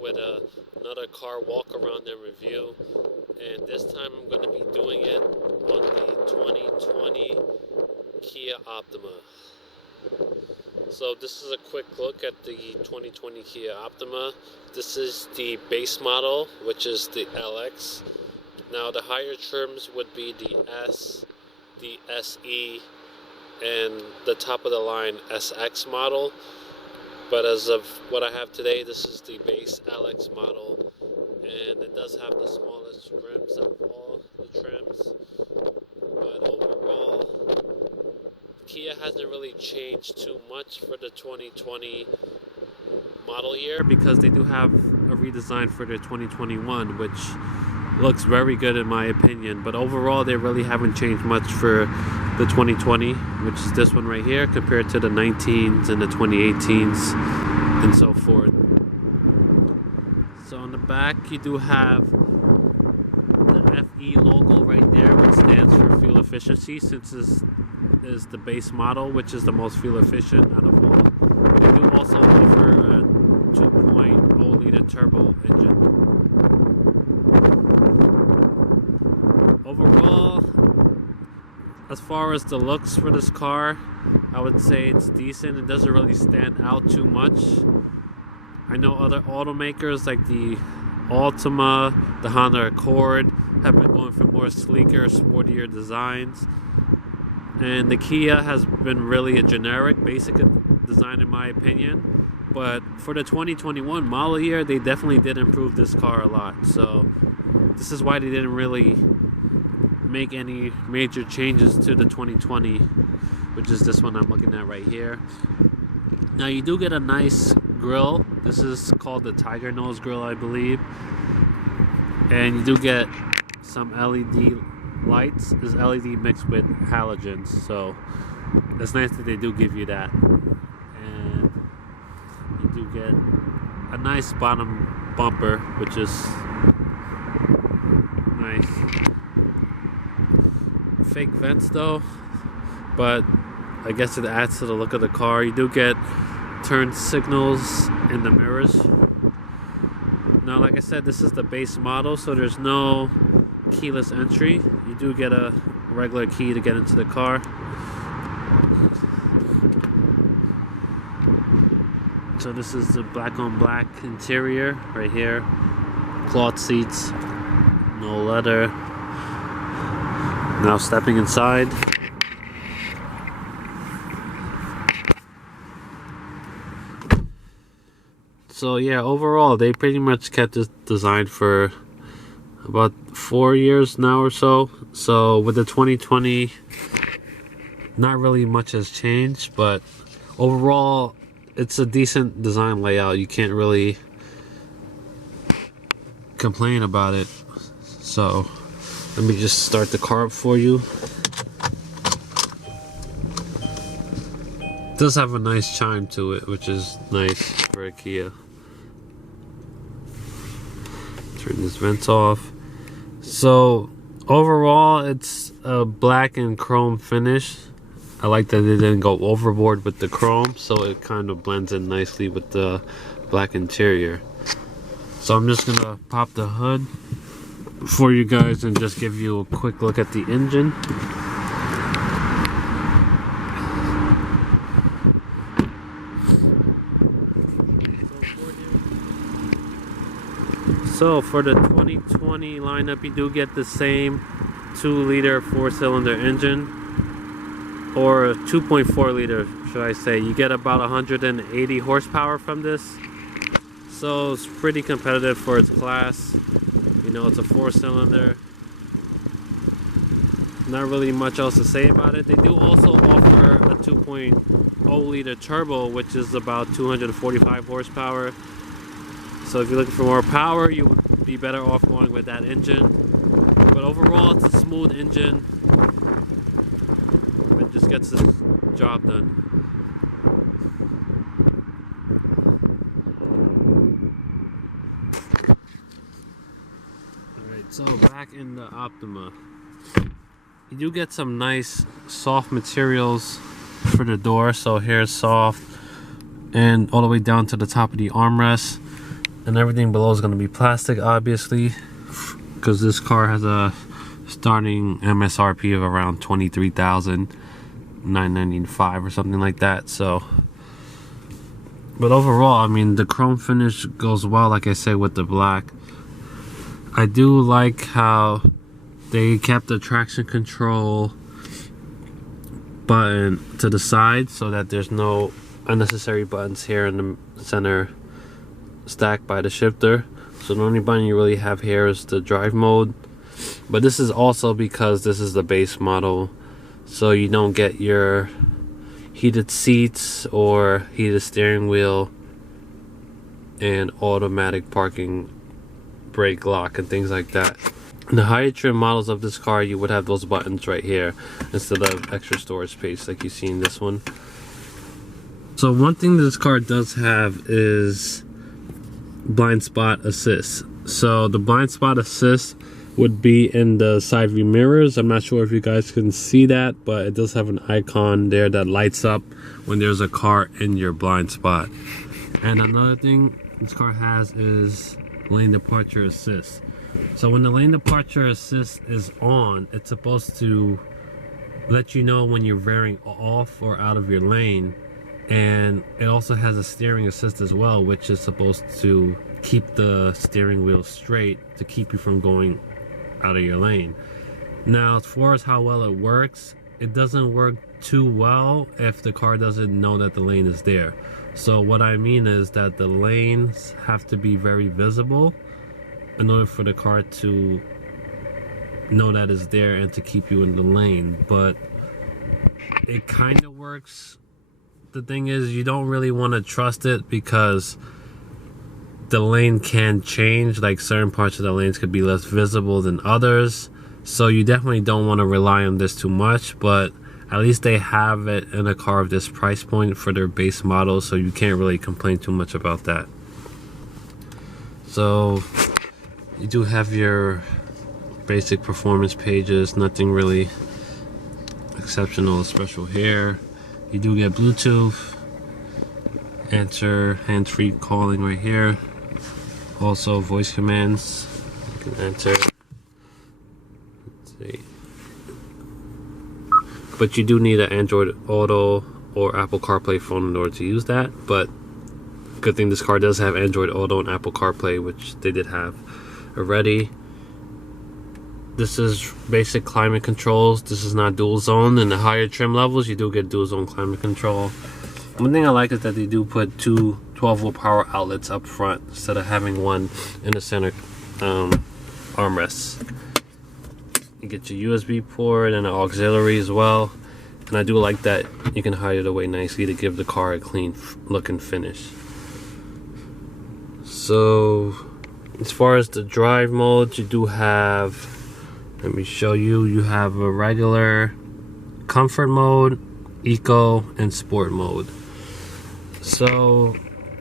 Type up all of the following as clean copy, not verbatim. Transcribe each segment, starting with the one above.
with another car walk around and review, and this time I'm going to be doing it on the 2020 Kia Optima. So this is a quick look at the 2020 Kia Optima. This is the base model, which is the LX. Now the higher trims would be the S, the SE, and the top of the line SX model. But as of what I have today, this is the base LX model, and it does have the smallest rims of all the trims. But overall, Kia hasn't really changed too much for the 2020 model year, because they do have a redesign for the 2021, which looks very good in my opinion. But overall, they really haven't changed much for the 2020, which is this one right here, compared to the 19s and the 2018s and so forth. So on the back, you do have the FE logo right there, which stands for fuel efficiency, since this is the base model, which is the most fuel efficient out of all. They do also offer a 2.0 liter turbo engine. Overall, as far as the looks for this car, I would say it's decent. It doesn't really stand out too much. I know other automakers like the Altima, the Honda Accord, have been going for more sleeker, sportier designs. And the Kia has been really a generic, basic design in my opinion. But for the 2021 model year, they definitely did improve this car a lot. So this is why they didn't really make any major changes to the 2020, which is this one I'm looking at right here. Now you do get a nice grille. This is called the Tiger Nose grille, I believe. And you do get some LED lights. Is LED mixed with halogens, so it's nice that they do give you that. And you do get a nice bottom bumper, which is nice. Fake vents though, but I guess it adds to the look of the car. You do get turn signals in the mirrors. Now, like I said, this is the base model, so there's no keyless entry. You do get a regular key to get into the car. So this is the black on black interior right here. Cloth seats, no leather. Now stepping inside. So yeah, overall they pretty much kept this design for about 4 years now or so. So with the 2020, not really much has changed, but overall it's a decent design layout. You can't really complain about it. So let me just start the car up for you. It does have a nice chime to it, which is nice for a Kia. Turn this vents off. So overall, it's a black and chrome finish. I like that they didn't go overboard with the chrome, so it kind of blends in nicely with the black interior. So I'm just gonna pop the hood for you guys and just give you a quick look at the engine. So for the 2020 lineup, you do get the same 2-liter 4-cylinder engine, or 2.4 liter should I say. You get about 180 horsepower from this, so it's pretty competitive for its class. You know, it's a 4-cylinder. Not really much else to say about it. They do also offer a 2.0 liter turbo, which is about 245 horsepower. So if you're looking for more power, you would be better off going with that engine. But overall, it's a smooth engine. It just gets the job done. Alright, so back in the Optima. You do get some nice soft materials for the door. So here's soft, and all the way down to the top of the armrest. And everything below is going to be plastic, obviously, because this car has a starting MSRP of around $23,995 or something like that. So, but overall, I mean, the chrome finish goes well, like I said, with the black. I do like how they kept the traction control button to the side so that there's no unnecessary buttons here in the center stacked by the shifter. So the only button you really have here is the drive mode. But this is also because this is the base model, so you don't get your heated seats or heated steering wheel and automatic parking brake lock and things like that. In the higher trim models of this car, you would have those buttons right here instead of extra storage space like you see in this one. So one thing this car does have is blind spot assist. So the blind spot assist would be in the side view mirrors. I'm not sure if you guys can see that, but it does have an icon there that lights up when there's a car in your blind spot. And another thing this car has is lane departure assist. So when the lane departure assist is on, it's supposed to let you know when you're veering off or out of your lane. And it also has a steering assist as well, which is supposed to keep the steering wheel straight to keep you from going out of your lane. Now, as far as how well it works, it doesn't work too well if the car doesn't know that the lane is there. So what I mean is that the lanes have to be very visible in order for the car to know that it's there and to keep you in the lane. But it kind of works. The thing is, you don't really want to trust it because the lane can change. Like certain parts of the lanes could be less visible than others, so you definitely don't want to rely on this too much. But at least they have it in a car of this price point for their base model, so you can't really complain too much about that. So you do have your basic performance pages, nothing really exceptional, special here. You do get Bluetooth, answer hands-free calling right here. Also voice commands, you can enter. Let's see. But you do need an Android Auto or Apple CarPlay phone in order to use that. But good thing this car does have Android Auto and Apple CarPlay, which they did have already. This is basic climate controls. This is not dual zone. In the higher trim levels, you do get dual zone climate control. One thing I like is that they do put two 12-volt power outlets up front instead of having one in the center armrests. You get your USB port and an auxiliary as well. And I do like that you can hide it away nicely to give the car a clean look and finish. So as far as the drive modes, you do have, let me show you, you have a regular, comfort mode, eco, and sport mode. So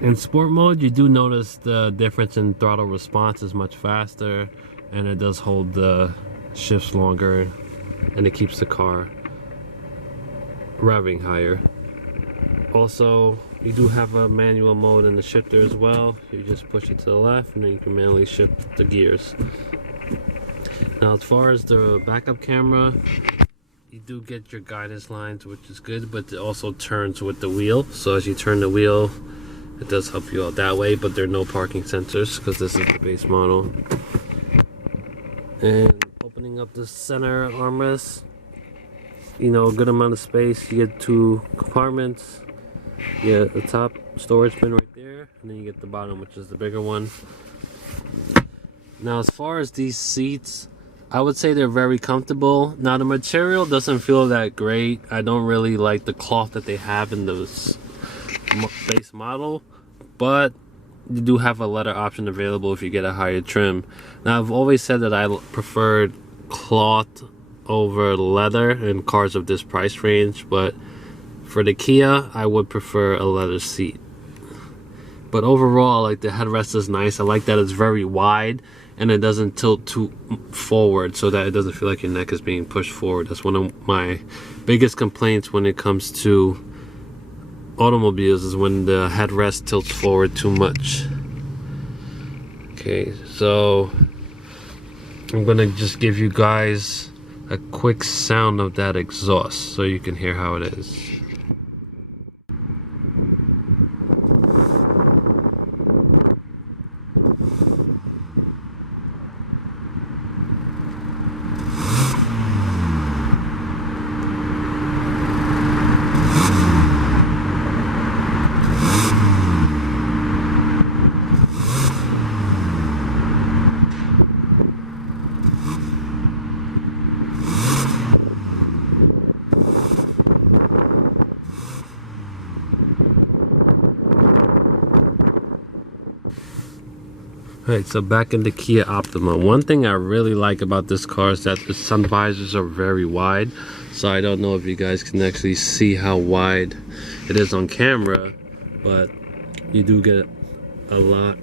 in sport mode, you do notice the difference in throttle response is much faster, and it does hold the shifts longer, and it keeps the car revving higher. Also, you do have a manual mode in the shifter as well. You just push it to the left, and then you can manually shift the gears. Now, as far as the backup camera, you do get your guidance lines, which is good, but it also turns with the wheel. So as you turn the wheel, it does help you out that way, but there are no parking sensors because this is the base model. And opening up the center armrest, you know, a good amount of space. You get two compartments. You get the top storage bin right there, and then you get the bottom, which is the bigger one. Now, as far as these seats, I would say they're very comfortable. Now, the material doesn't feel that great. I don't really like the cloth that they have in this base model, but you do have a leather option available if you get a higher trim. Now, I've always said that I preferred cloth over leather in cars of this price range, but for the Kia, I would prefer a leather seat. But overall, like, the headrest is nice. I like that it's very wide and it doesn't tilt too forward so that it doesn't feel like your neck is being pushed forward. That's one of my biggest complaints when it comes to automobiles, is when the headrest tilts forward too much. Okay, so I'm gonna just give you guys a quick sound of that exhaust so you can hear how it is. Alright, so back in the Kia Optima. One thing I really like about this car is that the sun visors are very wide. So I don't know if you guys can actually see how wide it is on camera, but you do get a lot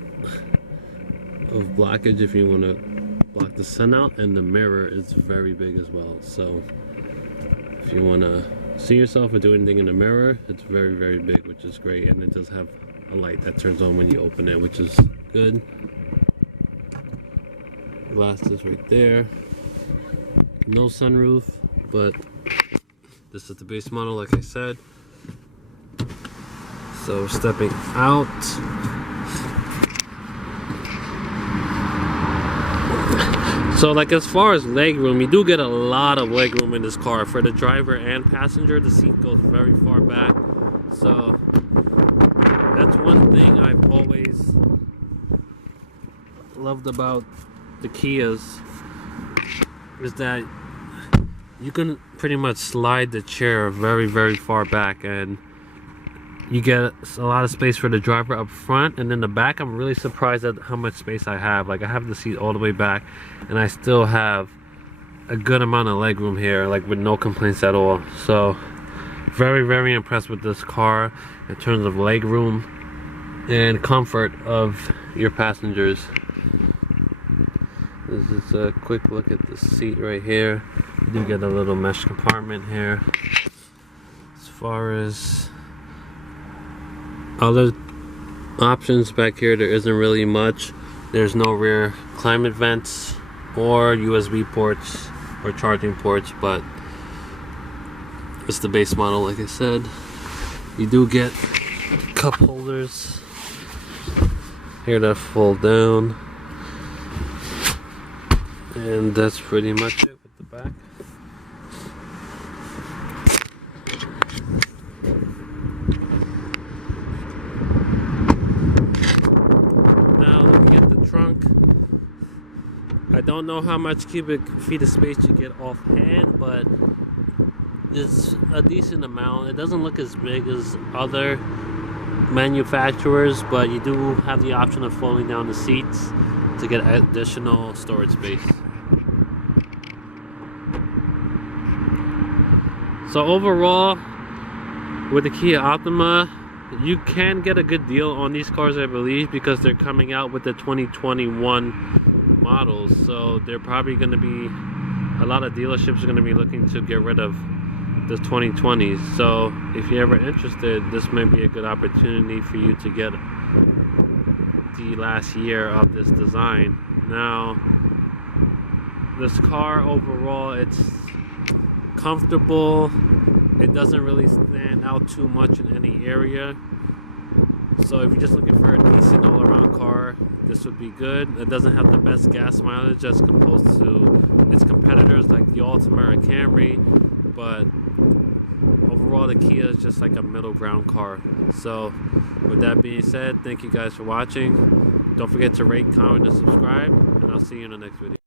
of blockage if you want to block the sun out, and the mirror is very big as well. So if you want to see yourself or do anything in the mirror, it's very, very big, which is great. And it does have a light that turns on when you open it, which is good. Glasses right there. No sunroof, but this is the base model, like I said. So stepping out. So like as far as leg room, you do get a lot of leg room in this car. For the driver and passenger, the seat goes very far back. So that's one thing I've always loved about the Kias, is that you can pretty much slide the chair very, very far back, and you get a lot of space for the driver up front. And in the back, I'm really surprised at how much space I have. Like, I have the seat all the way back, and I still have a good amount of leg room here, like with no complaints at all. So very, very impressed with this car in terms of leg room and comfort of your passengers. This is a quick look at the seat right here. You do get a little mesh compartment here. As far as other options back here, there isn't really much. There's no rear climate vents or USB ports or charging ports, but it's the base model, like I said. You do get cup holders here that fold down. And that's pretty much it with the back. Now looking at the trunk, I don't know how much cubic feet of space you get offhand, but it's a decent amount. It doesn't look as big as other manufacturers, but you do have the option of folding down the seats to get additional storage space. So overall, with the Kia Optima, you can get a good deal on these cars, I believe, because they're coming out with the 2021 models. So they're probably going to be, a lot of dealerships are going to be looking to get rid of the 2020s. So if you're ever interested, this may be a good opportunity for you to get the last year of this design. Now, this car overall, it's comfortable. It doesn't really stand out too much in any area. So if you're just looking for a decent all-around car, this would be good. It doesn't have the best gas mileage as opposed to its competitors like the Altima or Camry, but overall the Kia is just like a middle ground car. So with that being said, thank you guys for watching. Don't forget to rate, comment, and subscribe, and I'll see you in the next video.